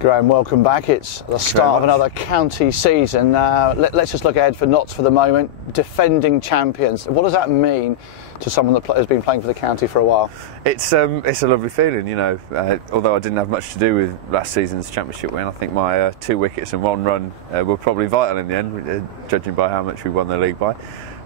Graeme, welcome back. It's the start of another county season. Let's just look ahead for Notts for the moment. Defending champions. What does that mean to someone that has been playing for the county for a while? It's a lovely feeling, you know. Although I didn't have much to do with last season's championship win, I think my 2 wickets and 1 run were probably vital in the end, judging by how much we won the league by.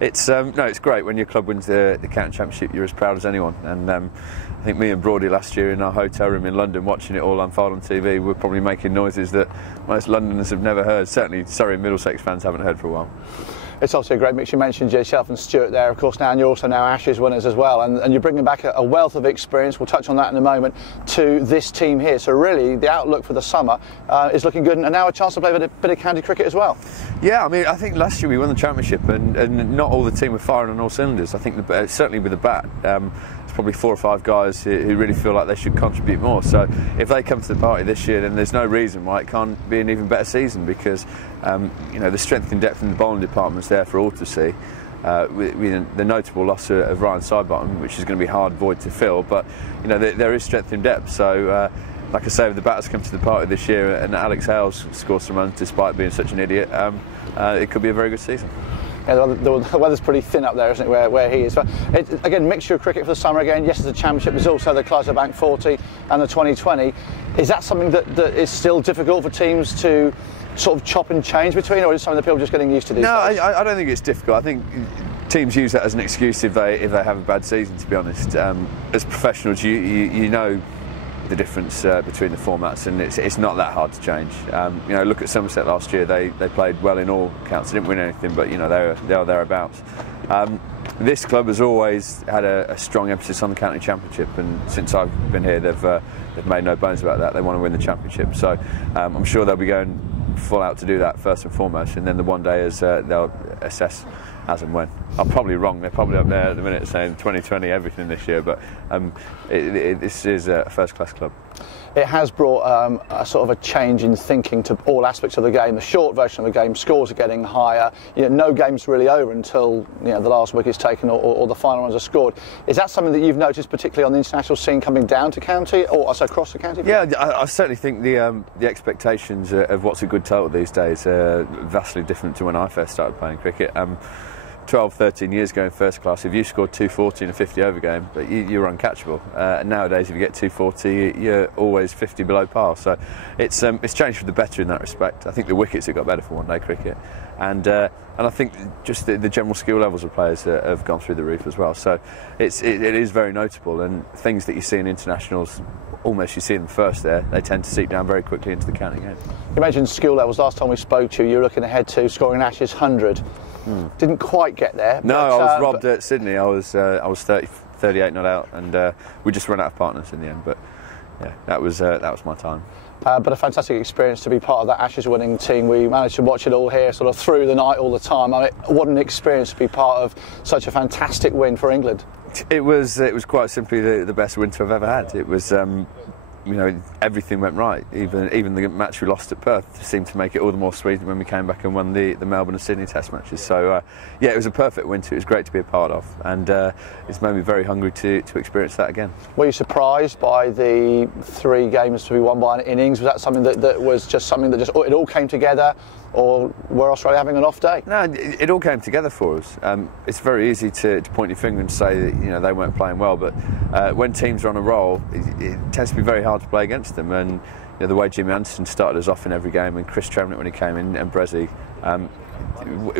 It's great when your club wins the county championship. You're as proud as anyone, and I think me and Broady last year in our hotel room in London, watching it all unfold on TV, we're probably making noises that most Londoners have never heard. Certainly Surrey and Middlesex fans haven't heard for a while. It's obviously a great mix. You mentioned yourself and Stuart there, of course, now, and you're also now Ashes winners as well, and you're bringing back a wealth of experience, we'll touch on that in a moment, to this team here. So really, the outlook for the summer is looking good, and now a chance to play a bit of county cricket as well. Yeah, I mean, I think last year we won the championship, and not all the team were firing on all cylinders. I think certainly with the bat, there's probably 4 or 5 guys who really feel like they should contribute more. So if they come to the party this year, then there's no reason why it can't be an even better season, because you know, the strength and depth in the bowling department's there for all to see. With the notable loss of Ryan Sidebottom, which is going to be a hard void to fill, but you know, there is strength in depth. So like I say, if the batters come to the party this year and Alex Hales scores some runs despite being such an idiot, it could be a very good season. Yeah, the weather's pretty thin up there, isn't it, where he is? But again, mixture of cricket for the summer again. Yes, there's a championship. There's also the Clydesdale Bank 40 and the 2020. Is that something that is still difficult for teams to sort of chop and change between, or is something that people are just getting used to these days? No, I don't think it's difficult. I think teams use that as an excuse if they have a bad season, to be honest. As professionals, you know the difference between the formats, and it's not that hard to change. You know, look at Somerset last year. They played well in all counts. They didn't win anything, but you know, they are thereabouts. This club has always had a strong emphasis on the county championship, and since I've been here, they've made no bones about that. They want to win the championship, so I'm sure they'll be going full out to do that first and foremost, and then the one day they'll assess as and when. I'm probably wrong. They're probably up there at the minute saying 2020 everything this year, but this is a first-class club. It has brought a sort of a change in thinking to all aspects of the game. The short version of the game, scores are getting higher. You know, no game's really over until, you know, the last wicket's taken or the final runs are scored. Is that something that you've noticed, particularly on the international scene, coming down to county, or also across the county? Yeah, I certainly think the expectations of what's a good total these days are vastly different to when I first started playing cricket. 12, 13 years ago in first class, if you scored 240 in a 50 over game, you're uncatchable. And nowadays, if you get 240, you're always 50 below par. So it's changed for the better in that respect. I think the wickets have got better for one-day cricket, and I think just the general skill levels of players have gone through the roof as well. So it is very notable, and things that you see in internationals, almost you see them first there, they tend to seep down very quickly into the county game. You mentioned skill levels. Last time we spoke to you, you were looking ahead to scoring an Ashes 100. Didn't quite get there. No, I was robbed at Sydney. I was 38 not out, and we just ran out of partners in the end. But yeah, that was my time. But a fantastic experience to be part of that Ashes winning team. We managed to watch it all here, sort of through the night, all the time. I mean, what an experience to be part of such a fantastic win for England. It was quite simply the best winter I've ever had. It was. You know, everything went right. Even the match we lost at Perth seemed to make it all the more sweet when we came back and won the Melbourne and Sydney Test matches. So yeah, it was a perfect winter. It was great to be a part of, and it's made me very hungry to experience that again. Were you surprised by the 3 games to be won by an innings? Was that something that was just something that just it all came together, or were Australia having an off day? No, it all came together for us. It's very easy to point your finger and say that, you know, they weren't playing well, but when teams are on a roll, it tends to be very hard to play against them. And you know, the way Jimmy Anderson started us off in every game, and Chris Tremlett when he came in, and Brezzy,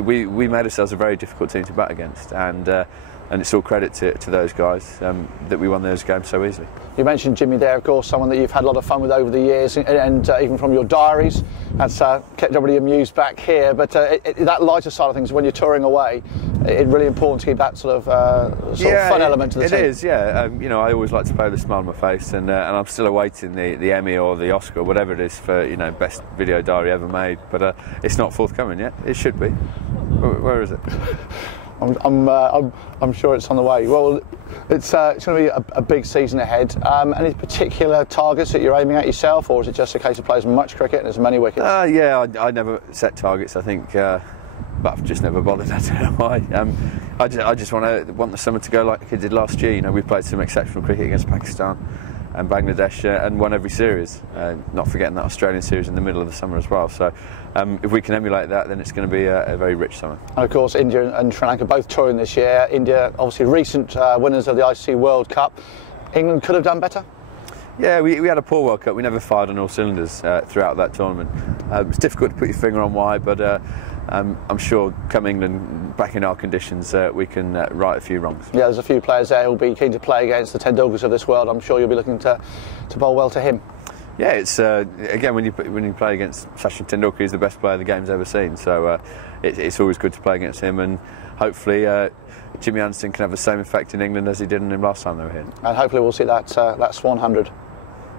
we made ourselves a very difficult team to bat against, and it's all credit to those guys that we won those games so easily. You mentioned Jimmy there, of course, someone that you've had a lot of fun with over the years, and even from your diaries, that's kept everybody amused back here. But that lighter side of things, when you're touring away, it's really important to keep that sort of fun element to the team. It is, yeah. You know, I always like to play with a smile on my face, and I'm still awaiting the Emmy or the Oscar, or whatever it is, for, you know, best video diary ever made. But it's not forthcoming yet. It should be. Where is it? I'm sure it's on the way. Well, it's going to be a big season ahead. Any particular targets that you're aiming at yourself, or is it just a case of play as much cricket and as many wickets? Yeah, I never set targets. I think, but I've just never bothered. I don't know why. I just want the summer to go like it did last year. You know, we played some exceptional cricket against Pakistan. and Bangladesh, and won every series. Not forgetting that Australian series in the middle of the summer as well. So if we can emulate that, then it's going to be a very rich summer. And of course, India and Sri Lanka both touring this year. India, obviously recent winners of the ICC World Cup. England could have done better? Yeah, we had a poor World Cup. We never fired on all cylinders throughout that tournament. It's difficult to put your finger on why, but I'm sure come England, back in our conditions, we can right a few wrongs. Yeah, there's a few players there who'll be keen to play against the Tendulkars of this world. I'm sure you'll be looking to bowl well to him. Yeah, it's again, when you play against Sachin Tendulkar, he's the best player the game's ever seen. So it's always good to play against him, and hopefully Jimmy Anderson can have the same effect in England as he did in him last time they were here. And hopefully we'll see that Swann 100.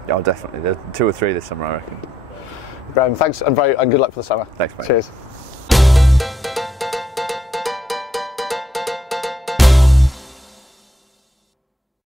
Oh, definitely. There are 2 or 3 this summer, I reckon. Graeme, thanks and good luck for the summer. Thanks, mate. Cheers.